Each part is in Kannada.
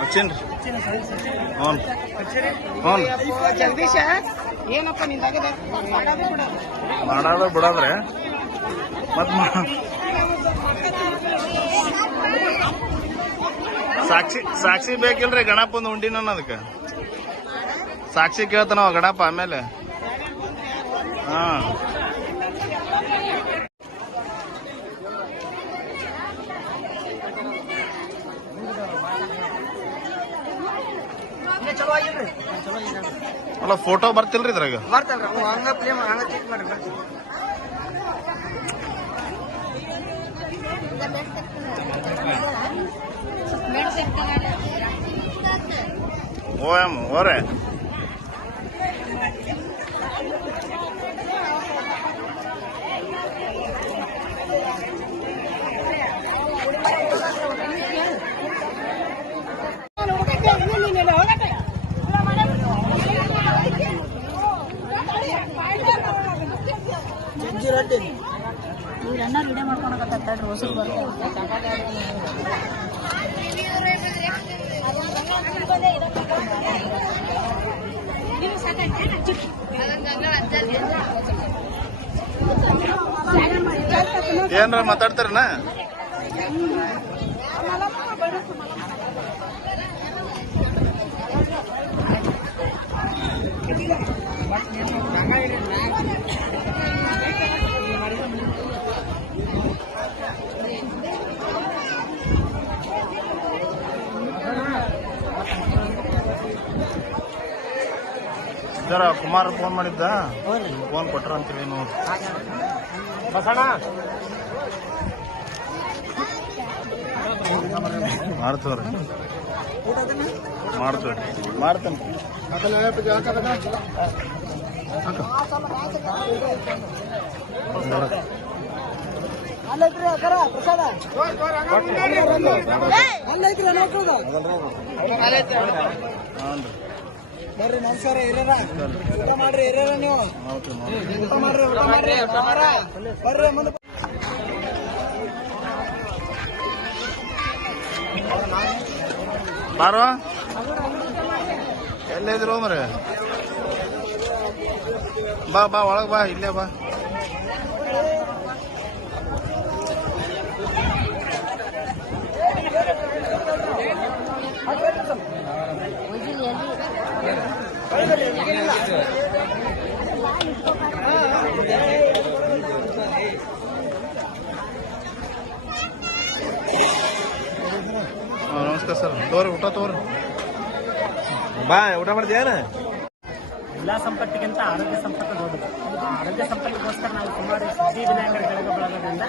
ಹಚ್ಚೇನ್ರಿ ಹ್ಞೂ ಹ್ಞೂ ಏನಪ್ಪ ಮಾಡೋದು ಮತ್ತೆ ಸಾಕ್ಷಿ ಸಾಕ್ಷಿ ಬೇಕಿಲ್ರಿ ಗಣಪಂದು ಉಂಡಿನ ಅದಕ್ಕೆ. ಸಾಕ್ಷಿ ಕೇಳ್ತಾನ ಗಣಪ ಆಮೇಲೆ. ಹಾ. ಅಲ್ಲ ಫೋಟೋ ಬರ್ತಿಲ್ರಿ ಇದ್ರಾಗ? ಓ ಎಂ ಓರೆ ಏನ್ರ ಮಾತಾಡ್ತಾರನ? ಸರ್ ಕುಮಾರ್ ಫೋನ್ ಮಾಡಿದ್ದ? ಫೋನ್ ಕೊಟ್ರ ಅಂತೀವಿ ನೋಡಿ ಮಾಡ್ತವ್ರಿ ಮಾಡ್ತೇವ್ರಿ ಮಾಡ್ತೇನೆ. ಬರ್ರಿ ನಮಸ್ಕಾರ ಹಿರಿಯರ ಊಟ ಮಾಡ್ರಿ ಹಿರಿಯರ ನೀವು. ಊಟ ಮಾಡ್ರಿ ಊಟ ಮಾಡ್ರಿ ಊಟ ಮಾರ ಬರ್ರಿ ಬಾರೋ. ಎಲ್ಲಿದ್ರು ಮರೆ ಬಾ ಬಾ ಒಳಗೆ ಬಾ ಇಲ್ಲೇ ಬಾ. ಹಾ, ಸರ್? ತೋರಿ ಊಟ ತೋರಿ. ಬಾ ಊಟ ಮಾಡ್ತೀಯಾನ ಎಲ್ಲ ಸಂಪತ್ತಿಗಿಂತ ಆರೋಗ್ಯ ಸಂಪತ್ತು ದೊಡ್ಡದು. ಆರೋಗ್ಯ ಸಂಪತ್ತಿಗೋಸ್ಕರ ನಾವು ಸುಮಾರು ಸಿದ್ಧಿ ವಿನಾಯಕರ ಬಳಗೋದ್ರಿಂದ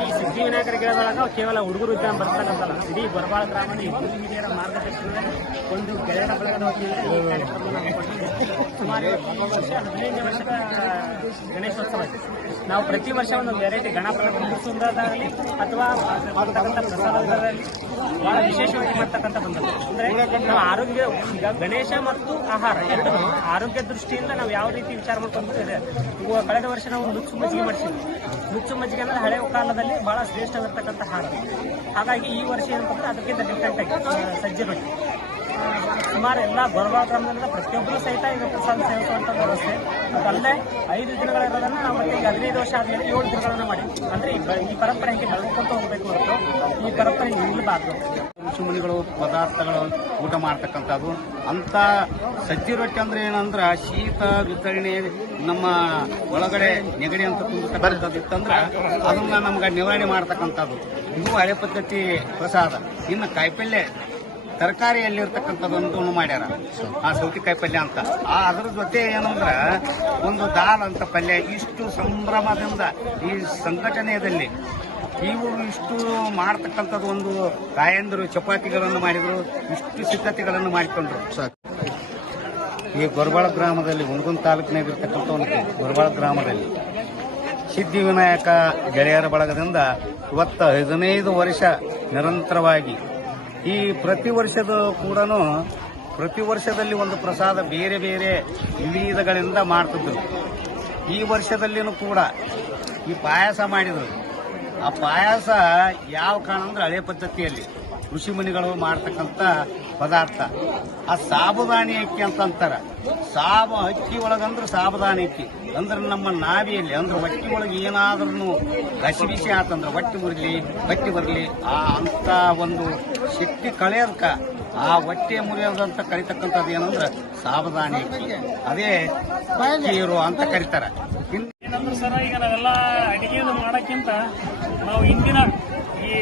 ಈ ಸಿದ್ಧಿ ವಿನಾಯಕರ ಗಿಡ ಬಳಗ ಕೇವಲ ಹುಡುಗರು ಇದ್ದ ಬರ್ತಕ್ಕಂಥಲ್ಲ. ಇಡೀ ಬರಬಾಳ ಗ್ರಾಮದ ಗುರು ಹಿರಿಯರ ಮಾರ್ಗದರ್ಶನದಲ್ಲಿ ಒಂದು ಗೆಳೆಯರ ಬಳಗದ ವತಿಯಿಂದ ಈ ಕಾರ್ಯಕ್ರಮವನ್ನು ನಾವು ಸುಮಾರು ವರ್ಷ ಹದಿನೈದನೇ ವರ್ಷದ ಗಣೇಶೋತ್ಸವ ನಾವು ಪ್ರತಿ ವರ್ಷ ಒಂದು ವೆರೈಟಿ ಗಣಪನ ಕುಂದಿಸುವುದಾಗಲಿ ಅಥವಾ ಮಾಡ್ತಕ್ಕಂಥ ಪ್ರಸಾದದಲ್ಲಿ ಬಹಳ ವಿಶೇಷವಾಗಿ ಮಾಡ್ತಕ್ಕಂಥ ಬಂದದ್ದು. ಅಂದ್ರೆ ನಾವು ಆರೋಗ್ಯ, ಗಣೇಶ ಮತ್ತು ಆಹಾರ ಎರಡು ಆರೋಗ್ಯ ದೃಷ್ಟಿಯಿಂದ ನಾವು ಯಾವ ರೀತಿ ವಿಚಾರ ಮಾಡ್ಕೊಂಡು ಇದೆ ಕಳೆದ ವರ್ಷ ನಾವು ನುಚ್ಚು ಮಜ್ಜಿಗೆ ಮಾಡಿಸಿದ್ವಿ. ನುಚ್ಚು ಮಜ್ಜಿಗೆ ಅಂದ್ರೆ ಹಳೆ ಕಾಲದಲ್ಲಿ ಬಹಳ ಶ್ರೇಷ್ಠವಿರ್ತಕ್ಕಂಥ ಹಾಡು. ಹಾಗಾಗಿ ಈ ವರ್ಷ ಏನಂತಂದ್ರೆ ಅದಕ್ಕಿಂತ ಡಿಫ್ರೆಂಟ್ ಆಗಿ ಸಜ್ಜೆ ರೊಟ್ಟಿ ಆ, ಸುಮಾರು ಎಲ್ಲ ಗೊರಬಾ ಗ್ರಾಮದಿಂದ ಪ್ರತಿಯೊಬ್ಬರು ಸಹಿತ ಈಗ ಪ್ರಸಾದ ಸೇವಿಸುವಂತ ವ್ಯವಸ್ಥೆ ಅಲ್ಲದೆ ಐದು ದಿನಗಳಿರೋದನ್ನು ನಾವು ಮತ್ತೆ ಈಗ ಹದಿನೈದು ವರ್ಷ ಆದ್ಮೇಲೆ ಏಳು ದಿನಗಳನ್ನು ಮಾಡಿ. ಅಂದ್ರೆ ಈ ಪರಂಪರೆ ಹಂಗೆ ಬೆಳೆದುಕೊಂತ ಹೋಗ್ಬೇಕು ಹೊರತು ಈ ಪರಂಪರೆ ನಿಲ್ಲಬಾರ್ದು ಋಷಿಮುನಿಗಳು ಪದಾರ್ಥಗಳು ಊಟ ಮಾಡ್ತಕ್ಕಂಥದ್ದು ಅಂತ ಸಜ್ಜಿ ರೊಟ್ಟಿ ಅಂದ್ರೆ ಏನಂದ್ರ ಶೀತ, ವಿತರಣೆ, ನಮ್ಮ ಒಳಗಡೆ ನೆಗಡಿ ಅಂತ ತುಂಬತಕ್ಕಂಥದ್ದು ಇತ್ತಂದ್ರ ಅದನ್ನ ನಮ್ಗೆ ನಿವಾರಣೆ ಮಾಡ್ತಕ್ಕಂಥದ್ದು. ಇದು ಹಳೆ ಪದ್ಧತಿ ಪ್ರಸಾದ. ಇನ್ನು ಕಾಯಿಪಲ್ಯ ತರಕಾರಿಯಲ್ಲಿರ್ತಕ್ಕಂಥದ್ದೊಂದು ಮಾಡ್ಯಾರ. ಆ ಸೌತಿಕಾಯಿ ಪಲ್ಯ ಅಂತ. ಆ ಅದ್ರ ಜೊತೆ ಏನಂದ್ರೆ ಒಂದು ದಾಲ್ ಅಂತ ಪಲ್ಯ ಇಷ್ಟು ಸಂಭ್ರಮದಿಂದ ಈ ಸಂಘಟನೆಯಲ್ಲಿ ಇವು ಇಷ್ಟು ಮಾಡ್ತಕ್ಕಂಥದ್ದು ಒಂದು ತಾಯಂದಿರು ಚಪಾತಿಗಳನ್ನು ಮಾಡಿದ್ರು ಇಷ್ಟು ಸಿದ್ಧತೆಗಳನ್ನು ಮಾಡಿಕೊಂಡ್ರು. ಈ ಗೊರಬಾಳ ಗ್ರಾಮದಲ್ಲಿ ಹುಣಗುನ್ ತಾಲೂಕಿನಾಗಿರ್ತಕ್ಕಂಥ ಒಂದು ಗೊರಬಾಳ ಗ್ರಾಮದಲ್ಲಿ ಸಿದ್ಧಿವಿನಾಯಕ ಗೆಳೆಯರ ಬಳಗದಿಂದ ಇವತ್ತು ಹದಿನೈದು ವರ್ಷ ನಿರಂತರವಾಗಿ ಈ ಪ್ರತಿ ವರ್ಷದ ಕೂಡ ಪ್ರತಿ ವರ್ಷದಲ್ಲಿ ಒಂದು ಪ್ರಸಾದ ಬೇರೆ ಬೇರೆ ವಿವಿಧಗಳಿಂದ ಮಾಡ್ತಿದ್ರು. ಈ ವರ್ಷದಲ್ಲಿನೂ ಕೂಡ ಈ ಪಾಯಸ ಮಾಡಿದ್ರು. ಆ ಪಾಯಸ ಯಾವ ಕಾರಣ ಅಂದ್ರೆ ಹಳೆ ಪದ್ಧತಿಯಲ್ಲಿ. ಋಷಿ ಮುನಿಗಳು ಮಾಡ್ತಕ್ಕಂಥ ಪದಾರ್ಥ. ಆ ಸಾಬುದಾನಿ ಅಕ್ಕಿ ಅಂತ ಅಂತಾರೆ. ಸಾಬು ಅಕ್ಕಿ ಒಳಗಂದ್ರೆ ಸಾಬುದಾನಿ ಅಕ್ಕಿ. ಅಂದ್ರೆ ನಮ್ಮ ನಾವಿಯಲ್ಲಿ, ಅಂದ್ರೆ ಹೊಟ್ಟಿ ಒಳಗೆ ಏನಾದ್ರೂ ಗಸಿ ಬಿಸಿ ಆತಂದ್ರೆ ಹೊಟ್ಟೆ ಮುರಿಲಿ, ಬಟ್ಟಿ ಬರಲಿ, ಆ ಅಂತ ಒಂದು ಶಕ್ತಿ ಕಳೆಯೋದಕ್ಕ ಆ ಹೊಟ್ಟೆ ಮುರಿಯೋದಂತ ಕರಿತಕ್ಕಂಥದ್ದು ಏನಂದ್ರೆ ಸಾಬುದಾನಿ ಅಕ್ಕಿ. ಅದೇ ಅಕ್ಕಿ ಅಂತ ಕರಿತಾರೆ. ಸರ್, ಈಗ ನಾವೆಲ್ಲ ಅಡಿಗೆಯನ್ನು ಮಾಡೋಕ್ಕಿಂತ ನಾವು ಇಂದಿನ ಈ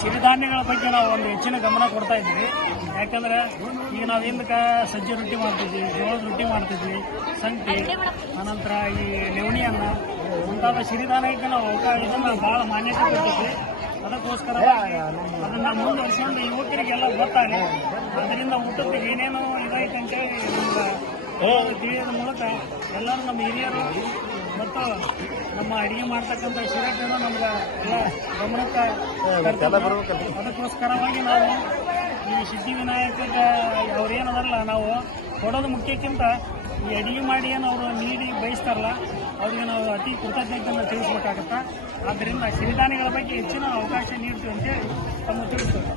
ಸಿರಿಧಾನ್ಯಗಳ ಬಗ್ಗೆ ನಾವು ಒಂದು ಹೆಚ್ಚಿನ ಗಮನ ಕೊಡ್ತಾ ಇದ್ದೀವಿ. ಯಾಕಂದ್ರೆ ಈಗ ನಾವು ಹಿಂದಕ್ಕೆ ಸಜ್ಜೆ ರೊಟ್ಟಿ ಮಾಡ್ತಿದ್ವಿ ಜೋಳದ ರೊಟ್ಟಿ ಮಾಡ್ತಿದ್ವಿ ಸಂಗತಿ ಅನಂತರ ಈ ಲೆವಣಿ ಅನ್ನ ಮುಂತಾದ ಸಿರಿಧಾನ್ಯಕ್ಕೆ ನಾವು ಅವಕಾಶ ಭಾಳ ಬಹಳ ಮಾನ್ಯತೆ ಕೊಡ್ತೀವಿ ಅದಕ್ಕೋಸ್ಕರ ಅದನ್ನ ಮುಂದುವರಿಸಿಕೊಂಡು ಯುವಕರಿಗೆಲ್ಲ ಗೊತ್ತಾಗಲಿ. ಅದರಿಂದ ಊಟಕ್ಕೆ ಏನೇನು ಇದೈತೆ ಅಂತೇಳಿ ನಮ್ಗೆ ತಿಳಿಯೋದ್ರ ಮೂಲಕ ಎಲ್ಲರೂ ನಮ್ಮ ಹಿರಿಯರು ಮತ್ತು ನಮ್ಮ ಅಡಿಗೆ ಮಾಡ್ತಕ್ಕಂಥ ಶಿರಟ್ಟನ್ನು ನಮ್ಗೆ ಎಲ್ಲ ಗಮನಕ್ಕೆ. ಅದಕ್ಕೋಸ್ಕರವಾಗಿ ನಾವು ಈ ಸಿದ್ಧಿವಿನಾಯಕ ಅವ್ರೇನದಲ್ಲ ನಾವು ಕೊಡೋದು ಮುಖ್ಯಕ್ಕಿಂತ ಈ ಅಡಿಗೆ ಮಾಡಿ ಏನು ಅವರು ನೀಡಿ ಬಯಸ್ತಾರಲ್ಲ ಅವ್ರಿಗೆ ನಾವು ಅತಿ ಕೃತಜ್ಞತೆಯನ್ನು ತಿಳಿಸ್ಬೇಕಾಗತ್ತೆ. ಆದ್ದರಿಂದ ಸಿರಿಧಾನ್ಯಗಳ ಬಗ್ಗೆ ಹೆಚ್ಚಿನ ಅವಕಾಶ ನೀಡ್ತೀವಿ ಅಂತೇಳಿ ತಮ್ಮ ತಿಳಿಸ್ತೇವೆ